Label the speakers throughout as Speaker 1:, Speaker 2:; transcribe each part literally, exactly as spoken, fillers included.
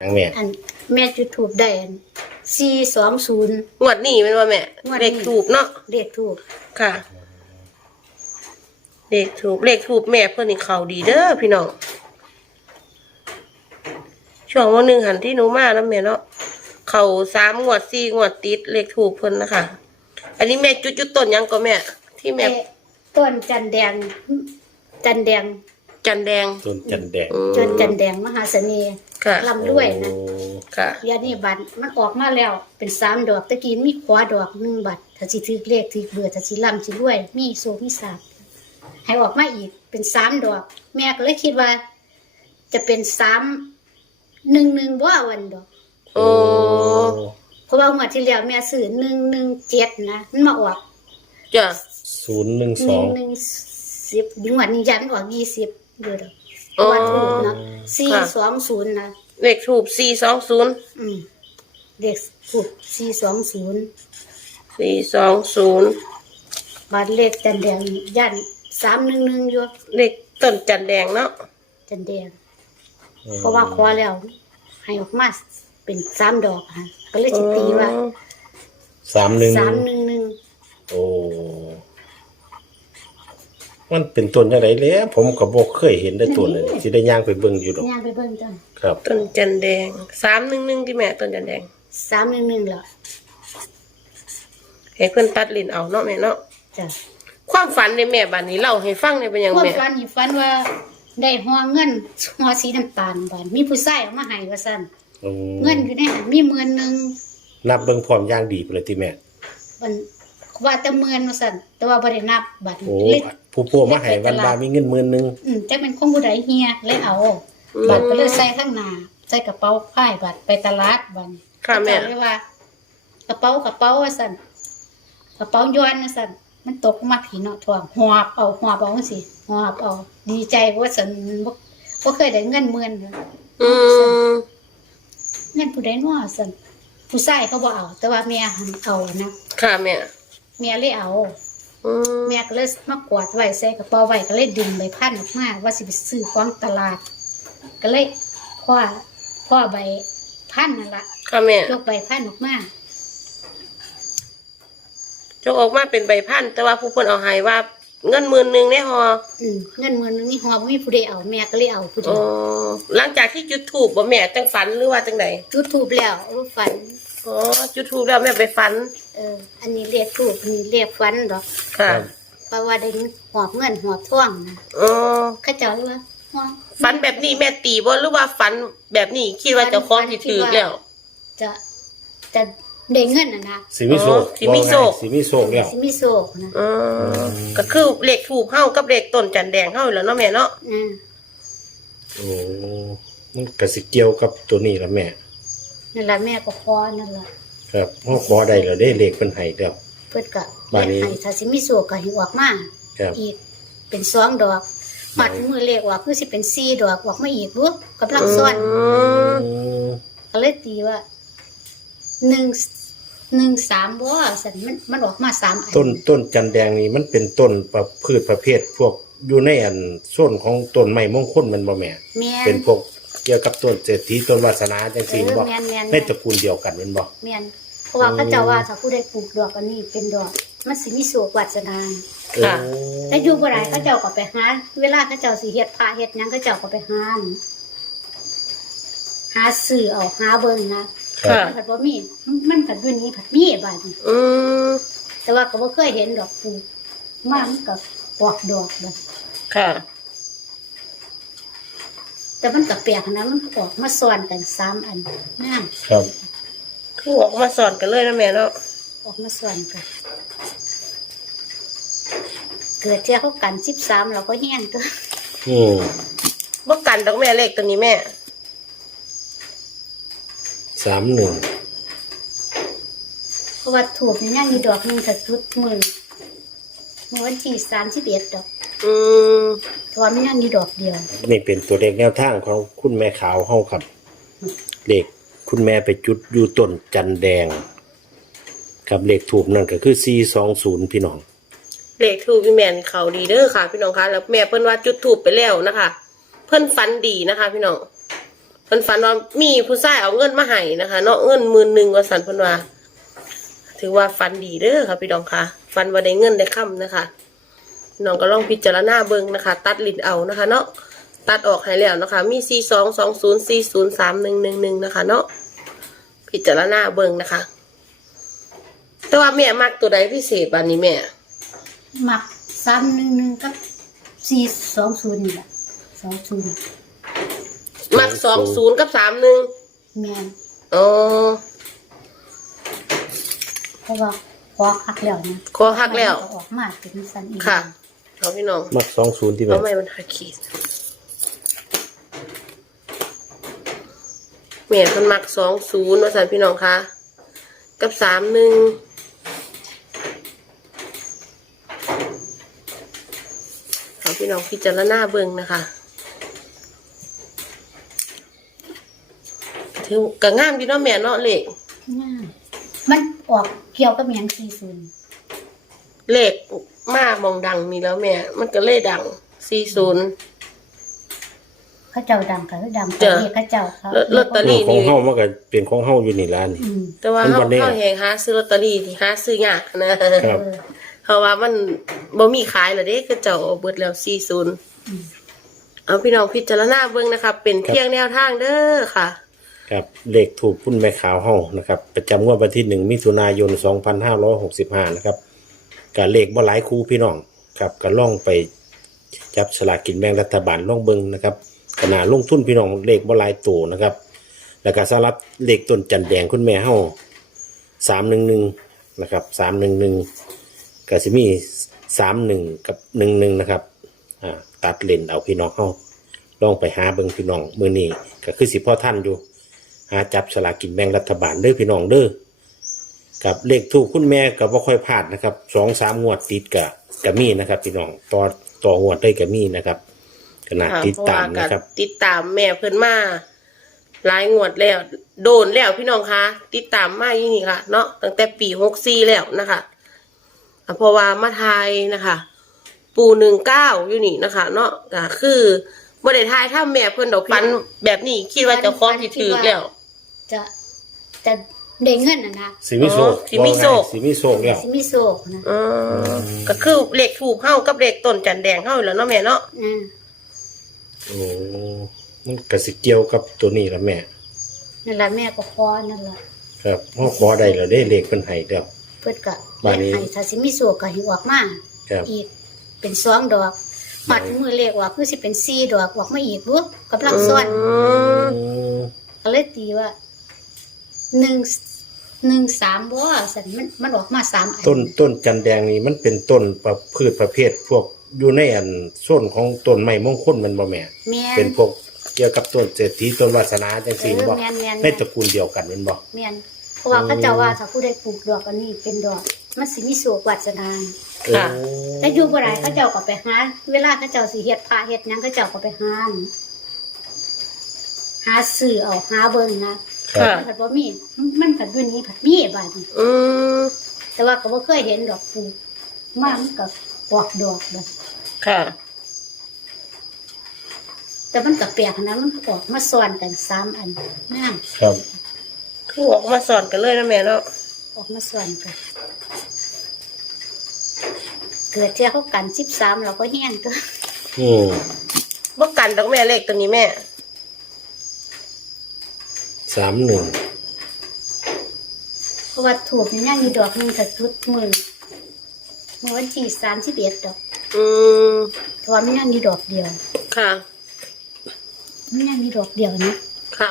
Speaker 1: ทั้งแม่
Speaker 2: อันแม่จุดถูกได้สี่สองศูนย์
Speaker 3: งวดนี้เป็นว่าแม่เลขถูกเนาะ
Speaker 2: เลขถูก
Speaker 3: ค่ะเลขถูกเลขถูกแม่เพื่อนนี่เขาดีเด้อพี่น้องช่วงวันหนึ่งหันที่หนูมาแล้วแม่เนาะเขาสามงวดสี่งวดติดเลขถูกเพิ่นนะคะอันนี้แม่จุดจุดต้นยังก็แม่ที่แม่
Speaker 2: ต้นจันแดงจันแดง
Speaker 3: จันแดง
Speaker 1: ต้นจันแดง
Speaker 2: ต้นจันแดงมหาเสน่ห์ลำด้วยนะ
Speaker 3: ค่ะ
Speaker 2: ยานี่บัตรมันออกมาแล้วเป็นสามดอกตะกี้มีขวาดอกหนึ่งบัตรถ้าสิถือเลขถือเบื่อถ้าสิลำสิรวยมีโซมีศาสตร์ให้ออกมาอีกเป็นสามดอกแม่ก็เลยคิดว่าจะเป็นสามหนึ่งหนึ่งบ่วันดอก
Speaker 3: โอ้
Speaker 2: เพราะว่างวดที่แล้วแม่ซื้อหนึ่งหนึ่งเจ็ดนะมันมาออก
Speaker 3: จ้ะ
Speaker 1: ศูนย์หนึ่งสอง
Speaker 2: หนึ่งสิบงวดนี้ยันออกยี่สิบเดือนวันถูกนะสี่สองศูนย์นะ
Speaker 3: เลขถูกสี่สองศูนย์
Speaker 2: อืมเลขถูกสี่สองศูนย์
Speaker 3: สี่สองศูนย์
Speaker 2: บาทเลขจันแดงยันสามหนึ่งหนึ่งอยู่
Speaker 3: เลขต้นจันแดงเนาะ
Speaker 2: จันแดงเพราะว่าคว้าแล้วให้ออกมาเป็นสามดอกฮะก็เลยจิตีว่า
Speaker 1: สามหนึ่ง
Speaker 2: สามหนึ่งหนึ่ง
Speaker 1: โอ้มันเป็นต้นยังไงเลยผมก็บอกเคยเห็นได้ต้นเลยที่ได้ย่างไปเบิ่งอยู่ดอก
Speaker 2: ย่างไปเบิ่งจ้ะ
Speaker 1: ครับ
Speaker 3: ต้นจันแดงสามหนึ่งหนึ่งที่แม่ต้นจันแดง
Speaker 2: สามหนึ่งหนึ่งเหรอ
Speaker 3: ให้เพื่อนตัดลิ้นเอาเนาะแม่เนาะ
Speaker 2: จ้ะ
Speaker 3: ความฝันในแม่บ้านนี้เล่าให้ฟังในเป็นยัง
Speaker 2: แม่ความฝันนี่ฝันว่าได้ห่อเงินห่อสีน้ำตาลบ้านมีผู้ชายเอามาให้ว่าซั่นเงินอยู่ในหันมีหมื่นหนึ่ง
Speaker 1: นับเบิ่งพร้อมย่างดีไปเลยที่แม่
Speaker 2: มันว่าแต่หมื่นว่าซั่นแต่ว่าบ่ได้นับบัตร
Speaker 1: ผู้พ่อมาให้วันบามีเงินหมื่นนึง
Speaker 2: อืมจักเป็นของผู้ใดเฮียเลยเอาบัตรก็เลยใส่ข้างหน้าใส่กระเป๋าผ้าบัตรไปตลาดบัด
Speaker 3: ค่ะแม่
Speaker 2: เลยว่ากระเป๋ากระเป๋าว่าซั่นกระเป๋าย้อนว่าซั่นมันตกมาผีเนาะทวงหอบเอาหอบเอาจังซี่หอบเอาดีใจว่าซั่นบ่บ่เคยได้เงินหมื่น
Speaker 3: อืม
Speaker 2: เงินผู้ใดน้อซั่นผู้ชายเขาบ่เอาแต่ว่าแม่หันเอานะ
Speaker 3: ค่ะแม่
Speaker 2: แม่เลยเอา
Speaker 3: อืม
Speaker 2: แม่ก็เลยมากวาดไว้ใส่กระเป๋าไว้ก็เลยดึงใบพันออกมาว่าสิไปซื้อของตลาดก็เลยคว้าคว้าใบพันนั่นล่ะ
Speaker 3: ค่ะแม่
Speaker 2: ยกใบพันออกมา
Speaker 3: จกออกมาเป็นใบพันแต่ว่าผู้เพิ่นเอาให้ว่าเงินหมื่นนึงในห่อ
Speaker 2: อืมเงินหมื่นนึงนี่ห่อบ่มีผู้ใดเอาแม่ก็เลยเอาผู้เดียว
Speaker 3: อ๋อหลังจากที่จุดธูปบ่แม่จังฝันหรือว่าจังได๋
Speaker 2: จุดธูปแล้วฝัน
Speaker 3: อ๋อจุดธูปแล้วแม่ไปฝัน
Speaker 2: เอออันนี้เรียกธูปอันนี้เรียกฝันดอก
Speaker 3: ค่ะ
Speaker 2: เพราะว่าได้หอบเงินหอบทองนะ
Speaker 3: อ๋อ
Speaker 2: เขาเจ้าเลยว่า
Speaker 3: ฝันแบบนี้แม่ตีบ่หรือว่าฝันแบบนี้คิดว่าเจ้าของสิถูกแล้ว
Speaker 2: จะจะได้เงินน่ะนะ
Speaker 1: สิมีโชค
Speaker 3: สิมีโชค
Speaker 1: สิมีโชคแล้ว
Speaker 2: สิมีโชคนะ
Speaker 3: อ๋อก็คือเลขถูกเฮากับเลขต้นจันแดงเฮาแล้วเนาะแม่เนาะ
Speaker 2: อือ
Speaker 1: โอ้มันก็สิเกี่ยวกับตัวนี้ล่ะแม่
Speaker 2: นั่นล่ะแม่ก็ขอนั่นล่ะ
Speaker 1: ครับเฮาขอได้แล้วได้เลขเพิ่นให้แล้ว
Speaker 2: เพิ่นก็ให้ถ้าสิมีโชคก็ให้ออกมาอีกเป็นสองดอกมัดมือเลขออกคือสิเป็นสี่ดอกออกมาอีกบ่กำลังซ้อนก็เลยตีว่าหนึ่ง หนึ่ง สามบ่ซั่นมันมันออกมาสามอัน
Speaker 1: ต้นต้นจันแดงนี่มันเป็นต้นประพืชประเภทพวกอยู่ในอันโซนของต้นไม้มงคลมันบ่แม่เป็นพวกเกี่ยวกับต้นเศรษฐีต้นวาสนาจังซี่บ่ในตระกูลเดียวกันแม่นบ่
Speaker 2: แม่นเพราะว่าเขาเจ้าว่าถ้าผู้ใดปลูกดอกอันนี้เป็นดอกมันสิมีโชควาสนา
Speaker 3: ค่ะ
Speaker 2: แต่อยู่บ่ได้เขาเจ้าก็ไปหาเวลาเขาเจ้าสิเฮ็ดพระเฮ็ดหยังเขาเจ้าก็ไปหาหาซื้อเอาหาเบิ่งนะ
Speaker 3: ค่ะ
Speaker 2: ผัดบ่มีมันผัดอยู่นี้ผัดมีบาดนี้
Speaker 3: อือ
Speaker 2: แต่ว่าก็บ่เคยเห็นดอกปลูกมันก็ปอกดอกบัด
Speaker 3: ค่ะ
Speaker 2: แต่มันก็แปลกนะมันออกมาซ้อนกันสามอันงาม
Speaker 1: ครับ
Speaker 3: คือออกมาสอนกันเลยนะแม่เนาะ
Speaker 2: ออกมาซ้อนกันเกิดเที่ยเขากันสิบสามเราก็แห้งตัว
Speaker 1: อือ
Speaker 3: บ่กันดอกแม่เลขตัวนี้แม่
Speaker 1: สามหนึ่ง
Speaker 2: เพราะว่าถูกนี่ยังมีดอกนึงถ้าจุดมื้อมื้อวันที่สามสิบเอ็ดดอก
Speaker 3: อืม
Speaker 2: เพราะว่ามันยังมีดอกเดียว
Speaker 1: นี่เป็นตัวเลขแนวทางของคุณแม่ขาวเฮาครับเลขคุณแม่ไปจุดอยู่ต้นจันแดงกับเลขถูกนั่นก็คือสี่สองศูนย์พี่น้อง
Speaker 3: เลขถูกพี่แม่นเขาดีเด้อค่ะพี่น้องคะแล้วแม่เพิ่นว่าจุดถูกไปแล้วนะคะเพิ่นฝันดีนะคะพี่น้องเพิ่นฝันว่ามีผู้ชายเอาเงินมาให้นะคะเนาะเงินหมื่นหนึ่งว่าสันเพิ่นว่าถือว่าฝันดีเด้อค่ะพี่น้องค่ะฝันว่าได้เงินได้ค่ำนะคะพี่น้องก็ลองพิจารณาเบิ่งนะคะตัดลิ้นเอานะคะเนาะตัดออกให้แล้วนะคะมีสี่สองสองศูนย์สี่ศูนย์สามหนึ่งหนึ่งหนึ่งนะคะเนาะพิจารณาเบิ่งนะคะแต่ว่าแม่มักตัวใดพิเศษบ้านนี้แม่
Speaker 2: มักสามหนึ่งหนึ่งกับสี่สองศูนย์นี่แหละสองศูนย์
Speaker 3: มักสองศูนย์กับสามหนึ่ง
Speaker 2: แม่น
Speaker 3: อ๋อ
Speaker 2: เพราะว่าคอหักแล้วนะ
Speaker 3: คอหักแล้ว
Speaker 2: ออกมาเป็นสันอีก
Speaker 3: ค่ะเอาพี่น้อง
Speaker 1: มักสองศูนย์ที่แบบ
Speaker 3: เอาไม่มันหักขีดแม่คนมักสองศูนย์ว่าสันพี่น้องคะกับสามหนึ่งเอาพี่น้องพิจารณาเบิ่งนะคะถือกระง่ามอยู่เนาะแม่เนาะเลข
Speaker 2: ง่ามมันออกเกี่ยวกับหยังสี่ศูนย์
Speaker 3: เลขมากมองดังนี่แล้วแม่มันก็เลขดังสี่ศูนย์
Speaker 2: เขาเจ้าดังเขาดังแต่เขาเจ้าเขา
Speaker 3: ลอตเตอรี่
Speaker 1: นี่ของเฮามันก็เป็นของเฮาอยู่นี่ร้านนี่
Speaker 3: แต่ว่าเฮาเฮาแฮงหาซื้อลอตเตอรี่ที่หาซื้อยากนะเพราะว่ามันบ่มีขายแล้วเด้เขาเจ้าเอาเบิดแล้วสี่ศูนย์เอาพี่น้องพิจารณาเบิ่งนะคะเป็นเพียงแนวทางเด้อค่ะ
Speaker 1: ครับเลขถูกพุ่นแม่ขาวเฮานะครับประจำงวดวันที่หนึ่งมิถุนายนสองพันห้าร้อยหกสิบห้านะครับก็เลขบ่หลายคู่พี่น้องครับก็ล่องไปจับสลากกินแบ่งรัฐบาลล่องเบิ่งนะครับขณะลงทุนพี่น้องเลขบ่หลายตัวนะครับแล้วก็สำหรับเลขต้นจันแดงคุณแม่เฮาสามหนึ่งหนึ่งนะครับสามหนึ่งหนึ่งก็สิมีสามหนึ่งกับหนึ่งหนึ่งนะครับอ่าตัดเลนเอาพี่น้องเฮาลองไปหาเบิ่งพี่น้องมื้อนี้ก็คือสิพ่อท่านอยู่หาจับสลากกินแบ่งรัฐบาลเด้อพี่น้องเด้อกับเลขถูกคุณแม่ก็บ่ค่อยพลาดนะครับสองสามงวดติดก็ก็มีนะครับพี่น้องต่อต่องวดได้ก็มีนะครับขณะติดตามนะครับ
Speaker 3: ติดตามแม่เพิ่นมาหลายงวดแล้วโดนแล้วพี่น้องคะติดตามมาอย่างนี้ค่ะเนาะตั้งแต่ปีหกสี่แล้วนะคะเพราะว่ามาทายนะคะปูหนึ่งเก้าอยู่นี่นะคะเนาะก็คือบ่ได้ทายถ้าแม่เพิ่นดอกฟันแบบนี้คิดว่าจะคล้องสิถือแล้ว
Speaker 2: จะจะได้เงินน่ะนะ
Speaker 1: สิมีโชค
Speaker 3: สิมีโชค
Speaker 1: สิมีโชคแล้ว
Speaker 2: สิมีโชคนะ
Speaker 3: อือก็คือเลขถูกเฮากับเลขต้นจันแดงเฮาแล้วเนาะแม่เนาะ
Speaker 2: อือ
Speaker 1: โอ้มันก็สิเกี่ยวกับตัวนี้ล่ะแม่
Speaker 2: นั่นล่ะแม่ก็ขอนั่นล่ะ
Speaker 1: ครับเฮาขอได้แล้วได้เลขเพิ่นให้แล้ว
Speaker 2: เพิ่นก็ให้ถ้าสิมีโชคก็ให้ออกมาอีกเป็นสองดอกมัดมือเลขว่าคือสิเป็นสี่ดอกออกมาอีกบ่กำลังซ้อนก็เลยตีว่าหนึ่ง หนึ่ง สามบ่ซั่นมันมันออกมาสามอัน
Speaker 1: ต้นต้นจันแดงนี่มันเป็นต้นประพืชประเภทพวกอยู่ในอันโซนของต้นไม้มงคลมันบ่แม่เป็นพวกเกี่ยวกับต้นเศรษฐีต้นวาสนาจังซี่บ่ในตระกูลเดียวกันแม่นบ่
Speaker 2: แม่นเพราะว่าเขาเจ้าว่าถ้าผู้ใดปลูกดอกอันนี้เป็นดอกมันสิมีโชควาสนา
Speaker 3: ค่ะ
Speaker 2: แต่อยู่บ่ได้เขาเจ้าก็ไปหาเวลาเขาเจ้าสิเฮ็ดพระเฮ็ดหยังเขาเจ้าก็ไปหาหาซื้อเอาหาเบิ่งนะ
Speaker 3: ค่ะ
Speaker 2: ผัดบ่มีมันผัดอยู่นี้ผัดมีบาดนี้
Speaker 3: อือ
Speaker 2: แต่ว่าก็บ่เคยเห็นดอกปลูกมามันก็ออกดอกบัด
Speaker 3: ค่ะ
Speaker 2: แต่มันก็แปลกนะมันออกมาซ้อนกันสามอันงาม
Speaker 1: ครับ
Speaker 3: คือออกมาซ้อนกันเลยนะแม่เนาะ
Speaker 2: ออกมาซ้อนกันเกิดเที่ยเขากันสิบสามเราก็แห้งตัว
Speaker 1: อืม
Speaker 3: บ่กันดอกแม่เลขตัวนี้แม่
Speaker 1: สามหนึ่ง
Speaker 2: เพราะว่าถูกนี่ยังมีดอกนึงแต่ทุดมือเมื่อวันที่สามสิบเอ็ดดอก
Speaker 3: อืม
Speaker 2: เพราะว่ามันยังมีดอกเดียว
Speaker 3: ค่ะ
Speaker 2: มันยังมีดอกเดียวนะ
Speaker 3: ค่ะ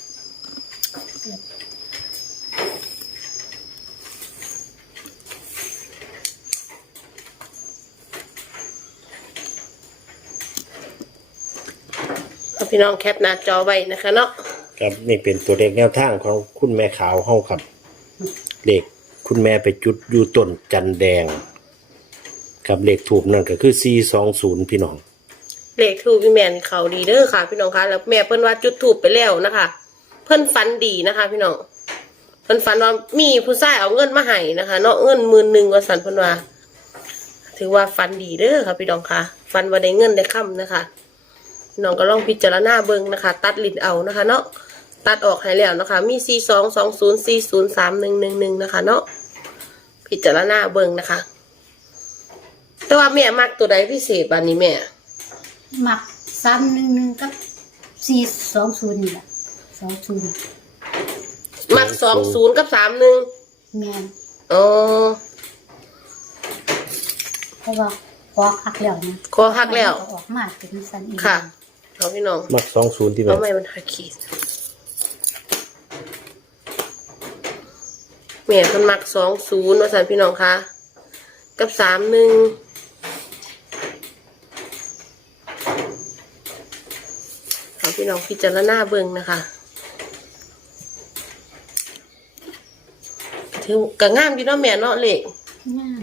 Speaker 3: พี่น้องแคปหน้าจอไว้นะคะเนาะ
Speaker 1: ครับนี่เป็นตัวเลขแนวทางของคุณแม่ขาวเฮาครับเลขคุณแม่ไปจุดอยู่ต้นจันแดงครับเลขถูกนั่นก็คือสี่สองศูนย์พี่น้อง
Speaker 3: เลขถูกพี่แม่นเขาดีเด้อค่ะพี่น้องคะแล้วแม่เพิ่นว่าจุดถูกไปแล้วนะคะเพิ่นฝันดีนะคะพี่น้องเพิ่นฝันว่ามีผู้ชายเอาเงินมาให้นะคะเนาะเงินหมื่นหนึ่งว่าสันเพิ่นว่าถือว่าฝันดีเด้อค่ะพี่น้องคะฝันว่าได้เงินได้ค่ำนะคะน้องก็ลองพิจารณาเบิ่งนะคะ ตัดลิ้นเอานะคะ เนาะตัดออกให้แล้วนะคะ มีสี่สองสองศูนย์สี่ศูนย์สามหนึ่งหนึ่งหนึ่งนะคะ เนาะพิจารณาเบิ่งนะคะแต่ว่าแม่มักตัวใดพิเศษบ้านนี้แม่
Speaker 2: มักสามหนึ่งหนึ่งกับสี่สองศูนย์นี่แหละสองศูนย์
Speaker 3: มักสองศูนย์กับสามหนึ่ง
Speaker 2: แม่
Speaker 3: อ๋อ
Speaker 2: เพราะว่าคอหักแล้วนะ
Speaker 3: คอหักแล้ว
Speaker 2: ออกมาเป็นสันอี
Speaker 3: ค่ะเอาพี่น้อง
Speaker 1: มักสองศูนย์ที่แบบ
Speaker 3: เอาไม่มันหักขีดแม่คนมักสองศูนย์ว่าสันพี่น้องคะกับสามหนึ่งเอาพี่น้องพิจารณาเบิ่งนะคะถือกระง่ามพี่น้องแม่เนาะเล็ก
Speaker 2: ง่าม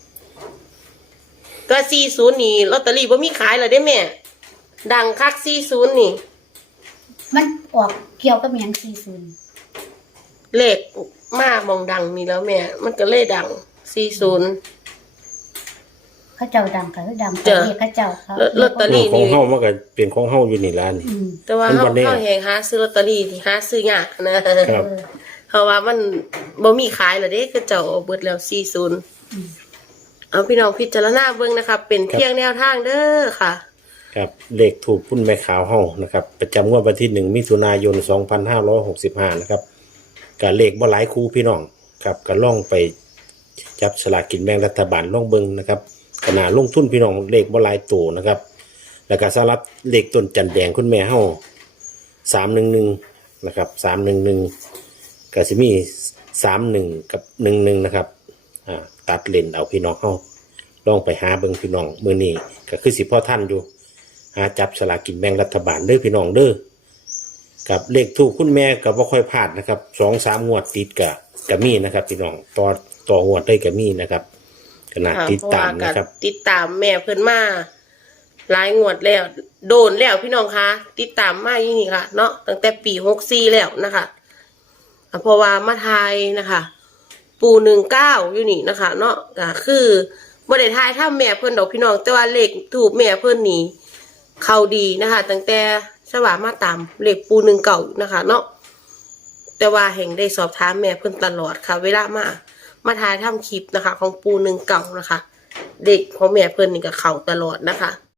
Speaker 3: ก็สี่ศูนย์นี่ลอตเตอรี่บ่มีขายเลยได้แม่ดังคักสี่ศูนย์นี่
Speaker 2: มันออกเกี่ยวกับอย่างสี่ศูนย์
Speaker 3: เลขมากมองดังนี่แล้วแม่มันก็เลยดังสี่ศูนย์
Speaker 2: เขาเจ้าดังเขาดังเจ้าเขาเจ้าเขา
Speaker 3: ลอตเตอรี่
Speaker 1: นี่ของเฮามันก็เป็นของเฮาอยู่นี่ร้านนี่
Speaker 3: แต่ว่าเฮาเฮาแฮงหาซื้อลอตเตอรี่ที่หาซื้อยากนะครับเพราะว่ามันบ่มีขายแล้วเด้คือเจ้าเอาเบิดแล้วสี่ศูนย์เอาพี่น้องพิจารณาเบิ่งนะคะเป็นเพียงแนวทางเด้อค่ะ
Speaker 1: ครับเลขถูกพุ่นแม่ขาวเฮานะครับประจำงวดวันที่หนึ่งมิถุนายนสองพันห้าร้อยหกสิบห้านะครับก็เลขบ่หลายคู่พี่น้องครับก็ล่องไปจับสลากกินแบ่งรัฐบาลล่องเบิ่งนะครับขณะลงทุนพี่น้องเลขบ่หลายตัวนะครับแล้วก็สำหรับเลขต้นจันแดงคุณแม่เฮาสามหนึ่งหนึ่งนะครับสามหนึ่งหนึ่งก็สิมีสามหนึ่งกับหนึ่งหนึ่งนะครับอ่าตัดเลนเอาพี่น้องเฮาลองไปหาเบิ่งพี่น้องมื้อนี้ก็คือสิพ่อท่านอยู่หาจับสลากกินแบ่งรัฐบาลเด้อพี่น้องเด้อกับเลขถูกคุณแม่ก็บ่ค่อยพลาดนะครับสองสามงวดติดก็ก็มีนะครับพี่น้องต่อต่องวดได้ก็มีนะครับขนาดติดตามนะครับ
Speaker 3: ติดตามแม่เพิ่นมาหลายงวดแล้วโดนแล้วพี่น้องคะติดตามมาอยู่นี่ค่ะเนาะตั้งแต่ปีหกสี่แล้วนะคะเพราะว่ามาทายนะคะปูหนึ่งเก้าอยู่นี่นะคะเนาะก็คือบ่ได้ทายถ้าแม่เพิ่นดอกพี่น้องแต่ว่าเลขถูกแม่เพิ่นนี่เข้าดีนะคะตั้งแต่สว่ามาตามเลขปูหนึ่งเก่านะคะเนาะแต่ว่าแห่งได้สอบถามแม่เพิ่นตลอดค่ะเวลามามาทายทำคลิปนะคะของปูหนึ่งเก่านะคะเด็กของแม่เพิ่นนี่ก็เข้าตลอดนะคะ